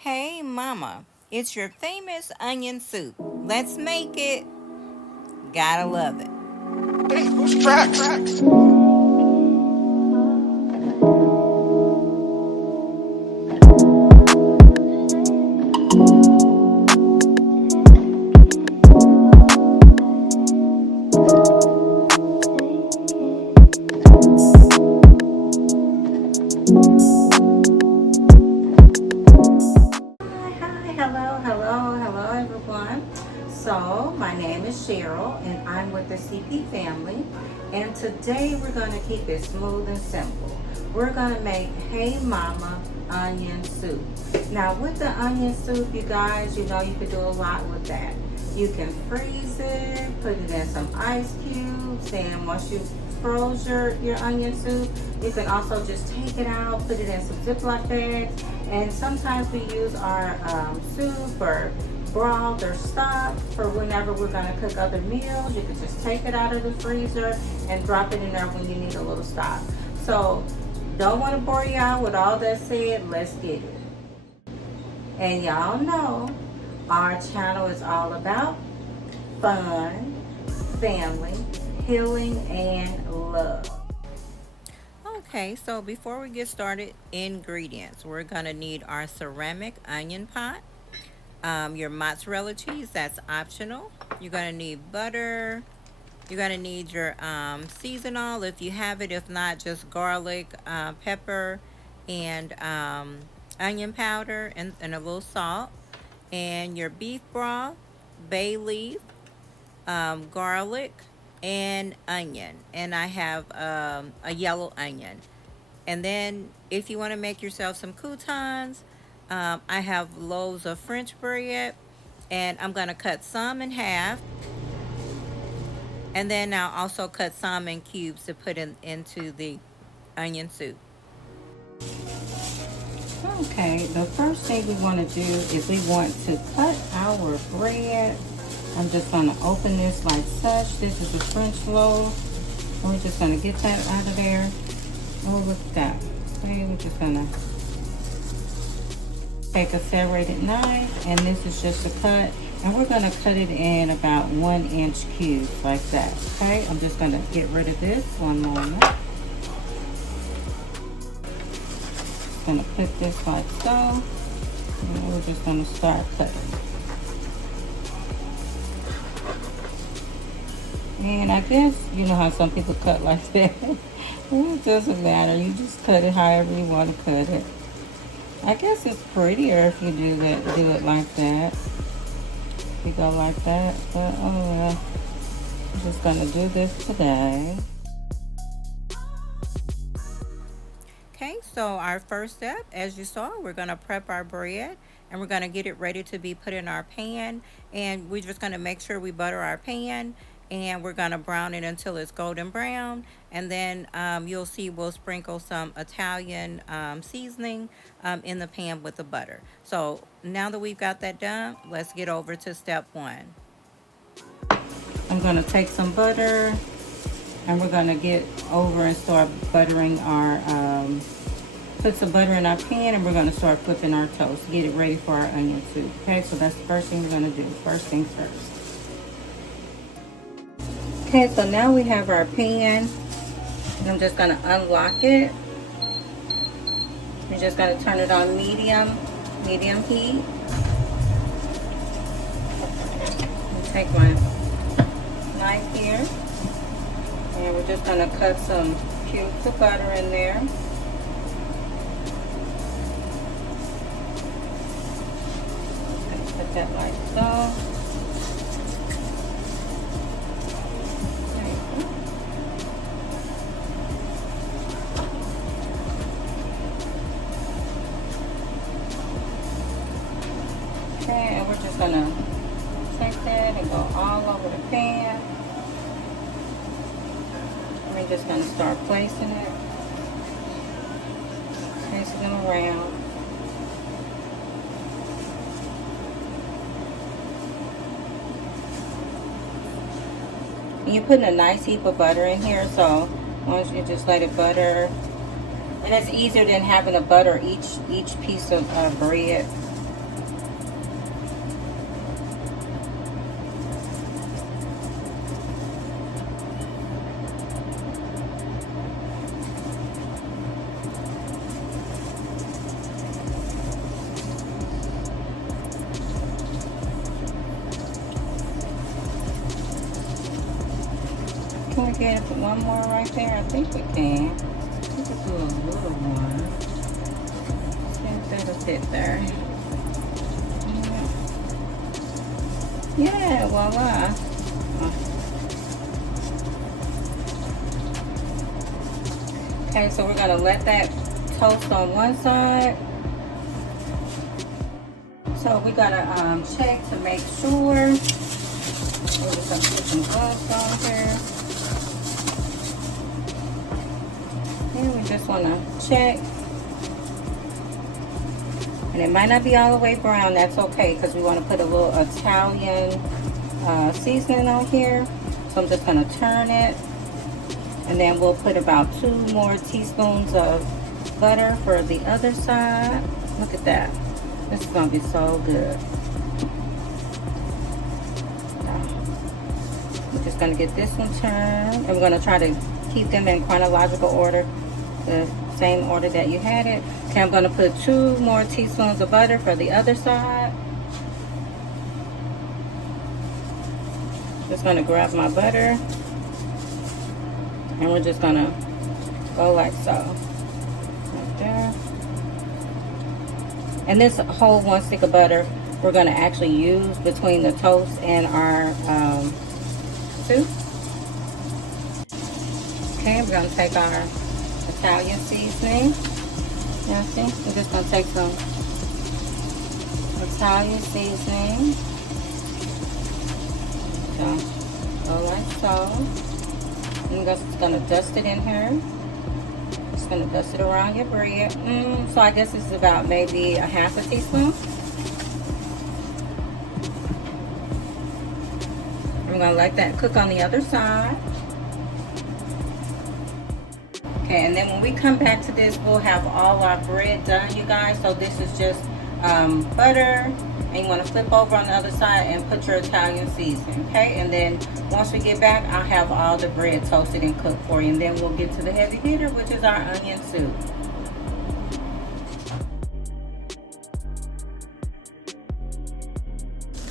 Hey mama, it's your famous onion soup. Let's make it. Gotta love it. Hey, who's tracks? Hi, hello everyone. So, my name is Cheryl and I'm with the CP family. And today we're going to keep it smooth and simple. We're going to make Hey Mama onion soup. Now, with the onion soup, you guys, you know you can do a lot with that. You can freeze it, put it in some ice cubes, and once you froze your onion soup, you can also just take it out, put it in some Ziploc bags, and sometimes we use our soup or broth or stock for whenever we're going to cook other meals. You can just take it out of the freezer and drop it in there when you need a little stock. So don't want to bore you out with all that said. Let's get it. And y'all know our channel is all about fun, family, healing, and love. Okay, so before we get started, ingredients. We're gonna need our ceramic onion pot, your mozzarella cheese, that's optional. You're gonna need butter. You're gonna need your seasonal if you have it. If not, just garlic, pepper, and onion powder, and a little salt. And your beef broth, bay leaf, garlic, and onion. And I have a yellow onion. And then if you want to make yourself some croutons, I have loaves of French bread, and I'm going to cut some in half. And then I'll also cut some in cubes to put into the onion soup. Okay, the first thing we want to do is we want to cut our bread. I'm just going to open this like such. This is a French loaf. And we're just going to get that out of there. Oh, look at that. Okay, we're just going to take a serrated knife, and this is just a cut. And we're going to cut it in about 1-inch cubes like that. Okay, I'm just going to get rid of this one moment. Going to put this like so, and we're just going to start cutting. And I guess you know how some people cut like that. It doesn't matter, you just cut it however you want to cut it. I guess it's prettier if you do it like that, if you go like that, but oh well, I'm just going to do this today. Okay, so our first step, as you saw, we're going to prep our bread and we're going to get it ready to be put in our pan. And we're just going to make sure we butter our pan, and we're going to brown it until it's golden brown. And then you'll see we'll sprinkle some Italian seasoning in the pan with the butter. So now that we've got that done, let's get over to step one. I'm going to take some butter, and we're going to get over and start buttering our put some butter in our pan, and we're going to start flipping our toast, get it ready for our onion soup. Okay, so that's the first thing we're going to do. First things first. Okay, so now we have our pan, and I'm just going to unlock it. We're just going to turn it on medium heat. I'll take my knife here, and we're just going to cut some cubes of butter in there. Put that like so. Okay, and we're just gonna take that and go all over the pan. We're just gonna start placing it, placing them around. And you're putting a nice heap of butter in here, so once you just let it butter, and it's easier than having to butter each piece of bread. can put one more right there. I think we can. We could do a little one. See if that'll fit there. Yeah, voila. Okay, so we're gonna let that toast on one side. So we gotta check to make sure. We're just gonna put some gloves on here. And we just wanna check. And it might not be all the way brown, that's okay, because we wanna put a little Italian seasoning on here. So I'm just gonna turn it. And then we'll put about 2 more teaspoons of butter for the other side. Look at that. This is gonna be so good. We're just gonna get this one turned. And we're gonna try to keep them in chronological order, the same order that you had it. Okay, I'm gonna put 2 more teaspoons of butter for the other side. Just gonna grab my butter. And we're just gonna go like so. Right there. And this whole 1 stick of butter, we're gonna actually use between the toast and our soup. Okay, we're gonna take our Italian seasoning. You see? We're just gonna take some Italian seasoning. So, go like so. I'm just gonna dust it in here. Just gonna dust it around your bread. So I guess it's about maybe a half a teaspoon. I'm gonna let that cook on the other side. Okay, and then when we come back to this, we'll have all our bread done, you guys. So this is just butter. And you want to flip over on the other side and put your Italian seasoning, okay? And then once we get back, I'll have all the bread toasted and cooked for you. And then we'll get to the heavy hitter, which is our onion soup.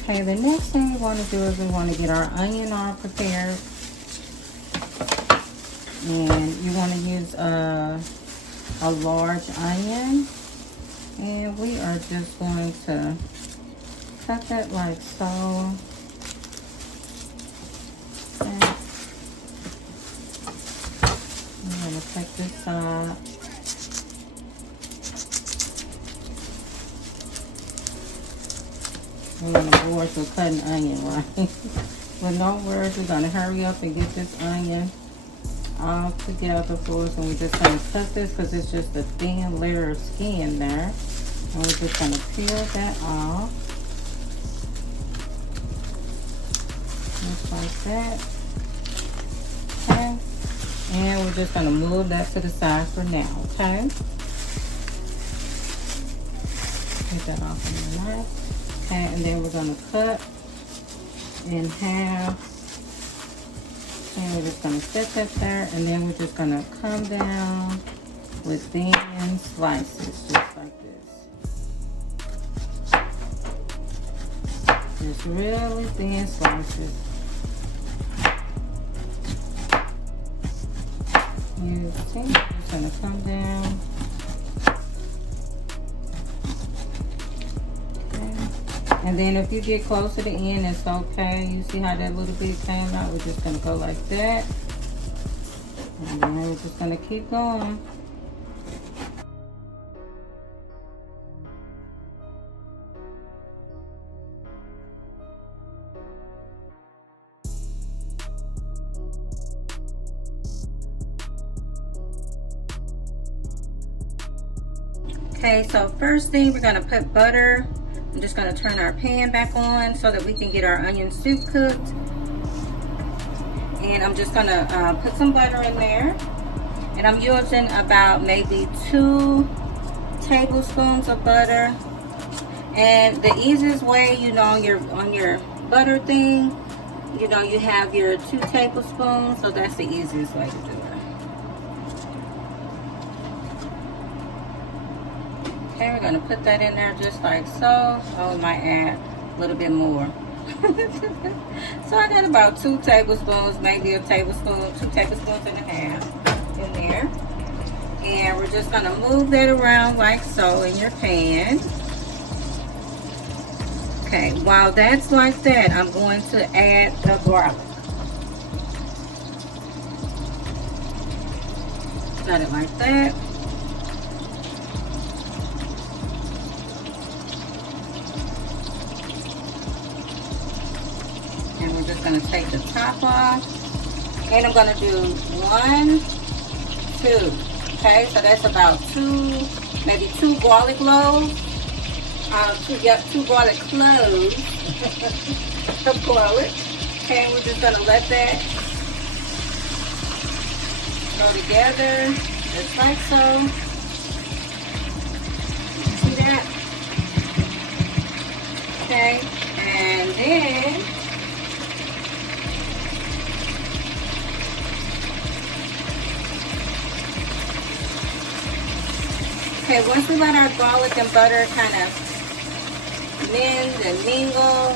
Okay, the next thing we want to do is we want to get our onion all prepared. And you want to use a large onion. And we are just going to cut that like so. Okay. I'm going to take this side. I'm going to board for cutting onion, right? But no worries, we're going to hurry up and get this onion all together for us. And we're just going to cut this because it's just a thin layer of skin there. And we're just going to peel that off. Just like that. Okay. And we're just going to move that to the side for now, okay? Take that off on the knife. Okay, and then we're going to cut in half. And we're just going to set that there. And then we're just going to come down with thin slices, just like this. Just really thin slices. You see, it's gonna come down. Okay. And then if you get close to the end, it's okay. You see how that little bit came out? We're just gonna go like that. And then we're just gonna keep going. Okay, so first thing we're gonna put butter. I'm just gonna turn our pan back on so that we can get our onion soup cooked. And I'm just gonna put some butter in there. And I'm using about maybe 2 tablespoons of butter. And the easiest way, you know, on your butter thing, you know, you have your 2 tablespoons, so that's the easiest way to do it. Okay, we're gonna put that in there just like so. Oh, we might add a little bit more. So I got about 2 tablespoons, maybe a tablespoon, 2 tablespoons and a half in there. And we're just gonna move that around like so in your pan. Okay, while that's like that, I'm going to add the garlic. Got it like that. And we're just gonna take the top off. And I'm gonna do 1, 2. Okay, so that's about 2, maybe 2 garlic cloves. 2 garlic cloves of garlic. Okay, and we're just gonna let that go together, just like so. See that? Okay, and then okay, once we let our garlic and butter kind of mend and mingle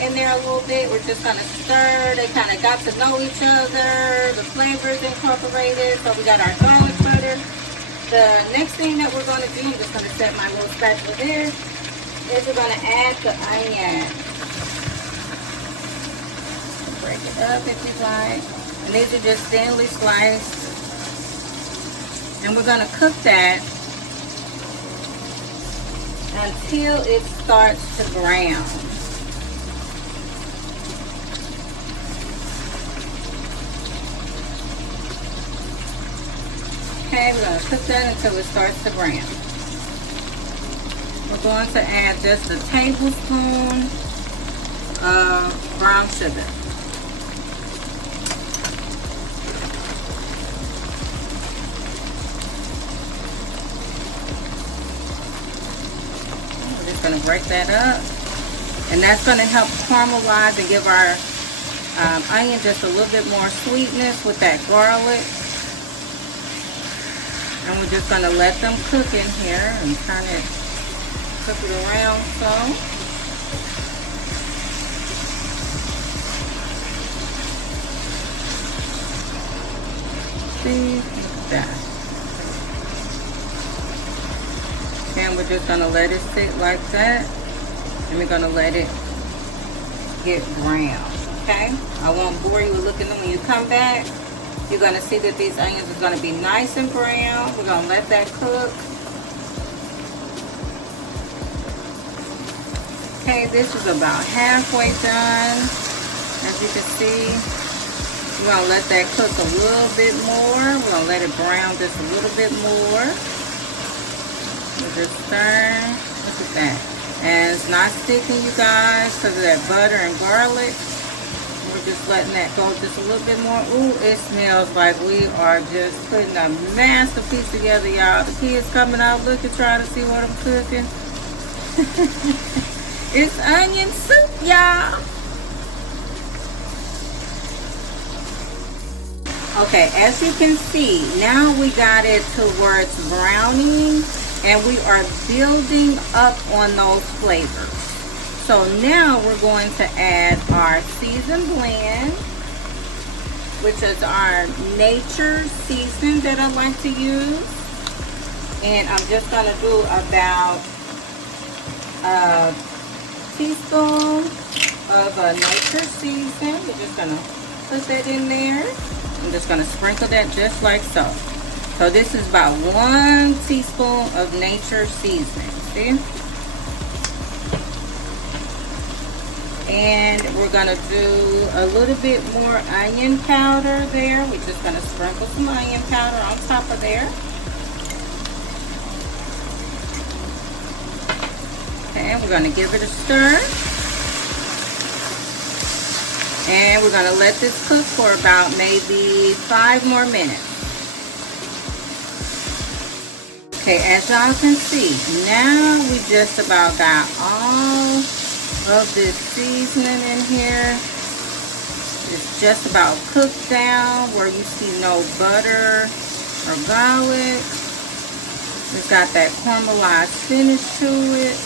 in there a little bit, we're just gonna stir. They kind of got to know each other. The flavors incorporated. So we got our garlic butter. The next thing that we're gonna do, I'm just gonna set my little spatula there, is we're gonna add the onion. Break it up if you like. And these are just thinly sliced. And we're gonna cook that until it starts to brown. Okay, we're going to cook that until it starts to brown. We're going to add just a tablespoon of brown sugar. Going to break that up, and that's going to help caramelize and give our onion just a little bit more sweetness with that garlic. And we're just going to let them cook in here and cook it around so. See, look at that. And we're just going to let it sit like that, and we're going to let it get brown. Okay, I won't bore you with looking at them. When you come back, you're going to see that these onions are going to be nice and brown. We're going to let that cook. Okay, this is about halfway done. As you can see, we're going to let that cook a little bit more. We're going to let it brown just a little bit more. Just stir. Look at that. And it's not sticking, you guys, because of that butter and garlic. We're just letting that go just a little bit more. Ooh, it smells like we are just putting a masterpiece together, y'all. The kids coming out looking, trying to see what I'm cooking. It's onion soup, y'all. Okay, as you can see, now we got it to where it's browning. And we are building up on those flavors. So now we're going to add our seasoned blend, which is our nature seasoning that I like to use. And I'm just going to do about a teaspoon of a nature seasoning. We're just going to put that in there. I'm just going to sprinkle that just like so. So this is about 1 teaspoon of nature seasoning, see? And we're gonna do a little bit more onion powder there. We're just gonna sprinkle some onion powder on top of there. Okay, we're gonna give it a stir. And we're gonna let this cook for about maybe 5 more minutes. Okay, as y'all can see, now we just about got all of this seasoning in here. It's just about cooked down where you see no butter or garlic. It's got that caramelized finish to it.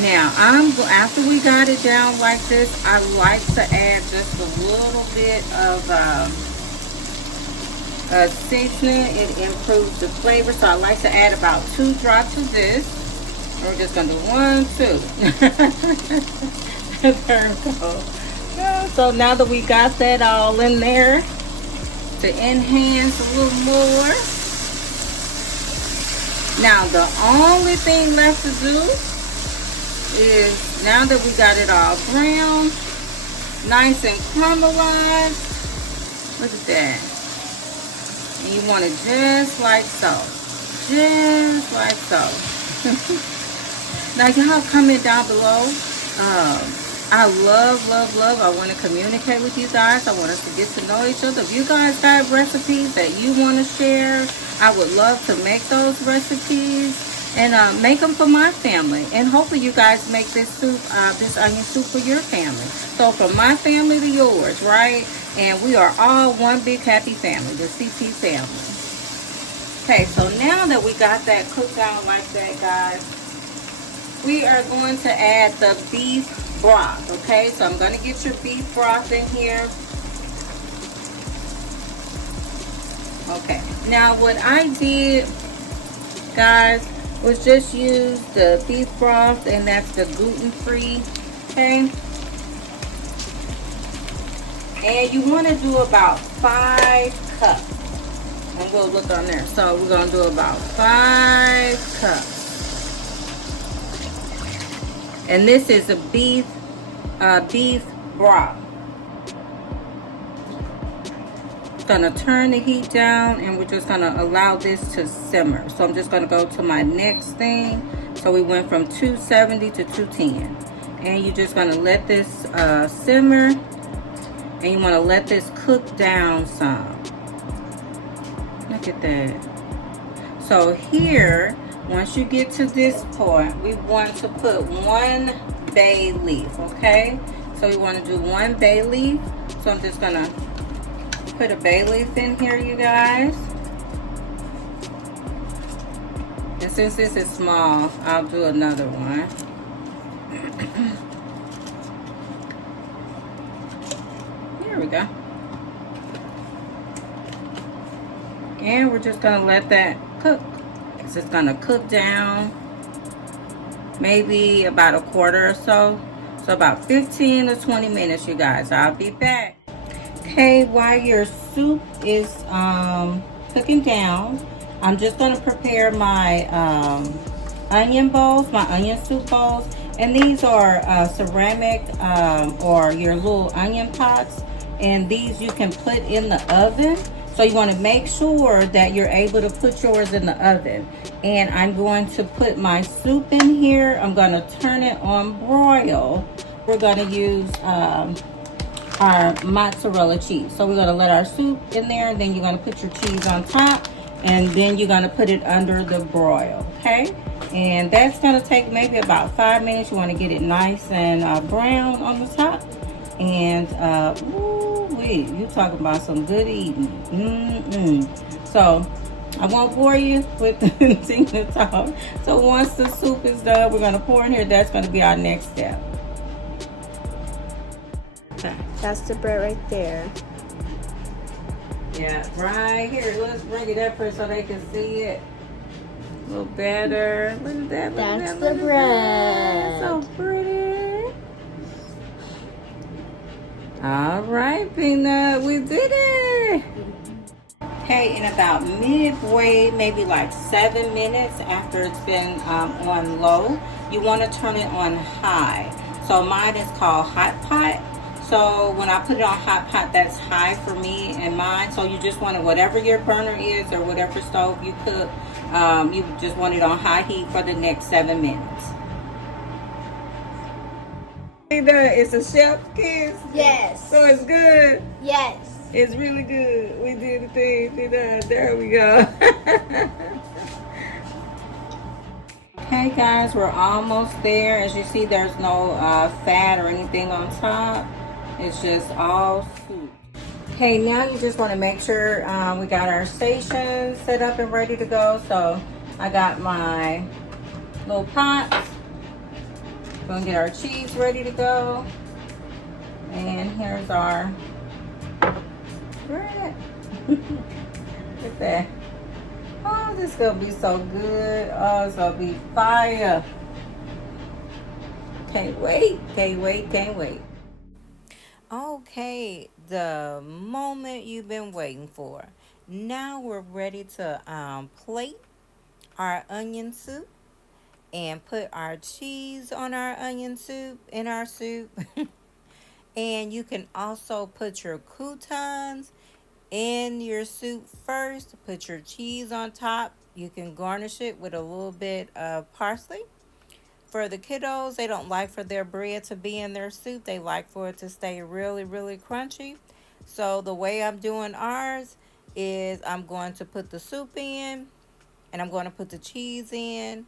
Now, after we got it down like this, I like to add just a little bit of seasoning. It improves the flavor, so I like to add about 2 drops of this. We're just gonna do 1, 2. There we go. So now that we got that all in there, to enhance a little more. Now the only thing left to do is, now that we got it all brown, nice and caramelized, look at that. And you want it just like so. Just like so. Now y'all comment down below. I love, I want to communicate with you guys. I want us to get to know each other. If you guys got recipes that you want to share, I would love to make those recipes and make them for my family. And hopefully you guys make this soup, this onion soup for your family. So from my family to yours, right? And we are all one big happy family, the CP family. Okay, so now that we got that cooked down like that, guys, we are going to add the beef broth. Okay, so I'm going to get your beef broth in here. Okay, now what I did, guys, was just use the beef broth, and that's the gluten-free. Okay, and you want to do about 5 cups. And we'll look on there. So we're going to do about 5 cups. And this is a beef broth. Gonna turn the heat down, and we're just gonna allow this to simmer. So I'm just gonna go to my next thing. So we went from 270 to 210, and you're just gonna let this simmer, and you want to let this cook down some. Look at that. So here, once you get to this point, we want to put 1 bay leaf. Okay, so we want to do 1 bay leaf. So I'm just gonna put a bay leaf in here, you guys. And since this is small, I'll do another one. Here we go. And we're just gonna let that cook. It's just gonna cook down maybe about a quarter or so. So about 15 to 20 minutes, you guys. I'll be back. Okay, while your soup is cooking down, I'm just going to prepare my onion bowls, my onion soup bowls. And these are ceramic or your little onion pots. And these you can put in the oven. So you want to make sure that you're able to put yours in the oven. And I'm going to put my soup in here. I'm going to turn it on broil. We're going to use our mozzarella cheese. So we're going to let our soup in there, and then you're going to put your cheese on top, and then you're going to put it under the broil. Okay, and that's going to take maybe about 5 minutes. You want to get it nice and brown on the top. And wait, you talking about some good eating. So I won't bore you with the thing to talk. So once the soup is done, we're going to pour in here. That's going to be our next step. That's the bread right there. Yeah, right here. Let's bring it up here so they can see it a little better. Look at that. That's the bread. So pretty. All right, Peanut, we did it. Okay, in about midway, maybe like 7 minutes after it's been on low, you want to turn it on high. So mine is called hot pot. So when I put it on hot pot, that's high for me and mine. So you just want it, whatever your burner is or whatever stove you cook, you just want it on high heat for the next 7 minutes. It's a chef's kiss. Yes. So it's good. Yes. It's really good. We did the thing. There we go. Okay, guys, we're almost there. As you see, there's no fat or anything on top. It's just all soup. Okay, now you just want to make sure we got our station set up and ready to go. So I got my little pots. gonna get our cheese ready to go. And here's our bread. Look at that. Oh, this is gonna be so good. Oh, it's gonna be fire. Can't wait, can't wait, can't wait. Okay, the moment you've been waiting for. Now we're ready to plate our onion soup and put our cheese on our onion soup in our soup. And you can also put your croutons in your soup first. Put your cheese on top. You can garnish it with a little bit of parsley. For the kiddos, they don't like for their bread to be in their soup. They like for it to stay really, really crunchy. So the way I'm doing ours is I'm going to put the soup in and I'm going to put the cheese in,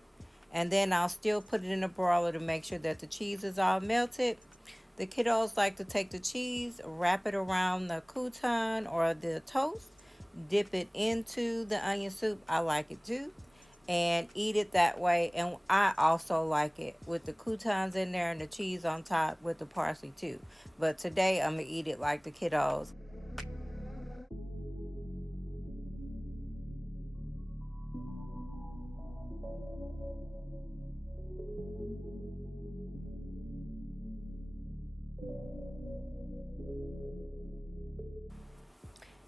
and then I'll still put it in a broiler to make sure that the cheese is all melted. The kiddos like to take the cheese, wrap it around the crouton or the toast, dip it into the onion soup. I like it too, and eat it that way. And I also like it with the croutons in there and the cheese on top with the parsley too. But today I'm gonna eat it like the kiddos.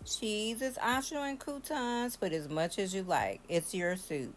Cheese is optional in croutons. Put as much as you like. It's your soup.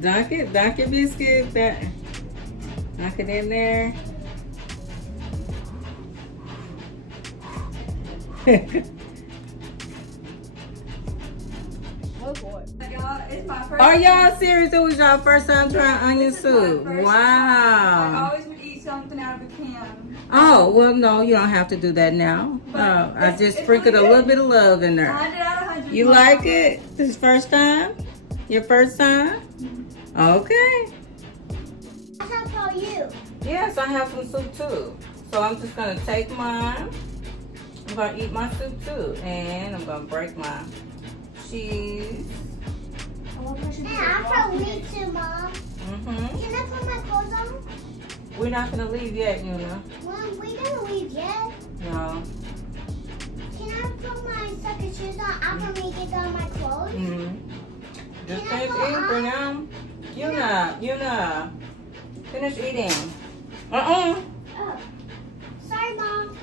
Dunk your biscuit, knock it in there. Oh boy. Y'all, it's my first Are y'all serious? It was y'all first time trying onion This is my soup? first time. I Wow. always would eat something out of a can. Oh, well, no, you don't have to do that now. But I it's- just it's sprinkled really a little good. bit of love in there. 100 out of 100. You Mom. like it? This is first time? Your first time? Okay. How about you? Yes, I have some soup too. So I'm just gonna take mine. I'm gonna eat my soup too. And I'm gonna break my cheese. Hey, I thought me too, Mom. Mm-hmm. Can I put my clothes on? We're not gonna leave yet, Yuna. Mom, we didn't leave yet. No. Can I put my second shoes on after we get done my clothes? Mm-hmm. Just Can I finish go eating for on? now. Yuna. Finish eating. Uh-uh. Oh. Sorry, Mom.